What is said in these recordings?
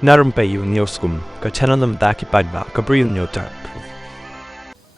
Na Rympei U Hynñiewtrep ka channel nabynta PAIDBAH ka Bri U Hynñiewtrep.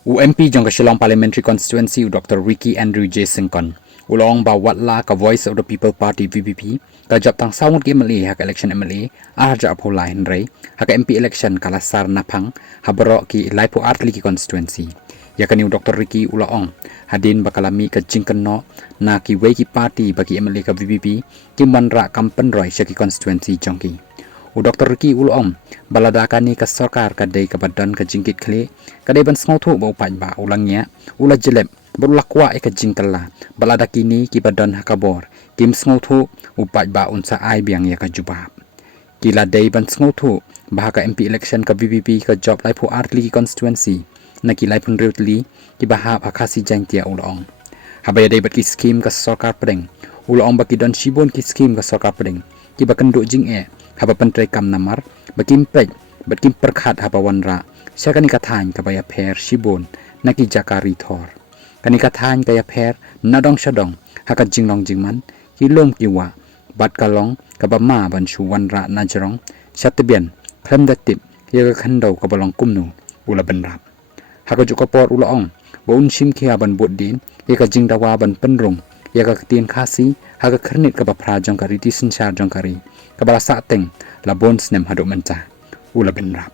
MP jong Shillong Parliamentary Constituency Dr. Ricky Andrew J. Singkon ulong ba watla ka Voice of the People Party VPP ka jap tang sawut ki MLA hak election MLA arja aphola henrei hak MP election kala sar napang ha baroh ki laipo artli ki constituency yakani Dr. Ricky ulong hadin bakalami ka jingkenno na ki wei ki party bagi MLA ka VPP ki manra kampen roi syaki constituency jongki Dr. Ricky ulong balada kani ka SORKAR kadai ka badan ka JINGKITKHLIEH kadai ban sngotu bau PAIDBAH ulangnya ula jelep berlakwa ka jingkala balada kini ki badan hakabor kim sngotu PAIDBAH unsa ai biang ya ka JUBAB kila dai ban sngotu bahaka MP election ka VPP ka job laipo artli constituency na ki laipun reutli ki bahab Khasi jangtia ulong habaya dai bat ki scheme ka SORKAR pedeng ulong baki don Shibun ki scheme ka SORKAR pedeng ki bakenduk jing haba pentrai KAM namar bakim pek bakim perkhat haba wanra syakani kathan kabaya pher Shibun naki jakari thor kani kathan kaya pher nadong shadong hakat jinglong jingman kilom kiwa bat kalong kabama banshu wanra najrong syatbian khandatip yaga khandau kabalong kumnu ula benrap haka jukapor ulaong baun shim khia ban bodin yaga jingdawa ban penrung yaga ketien Khasi haka kernit kabapra jongkari tisensyar jongkari kabala sateng labon snem haduk mencah ula benrap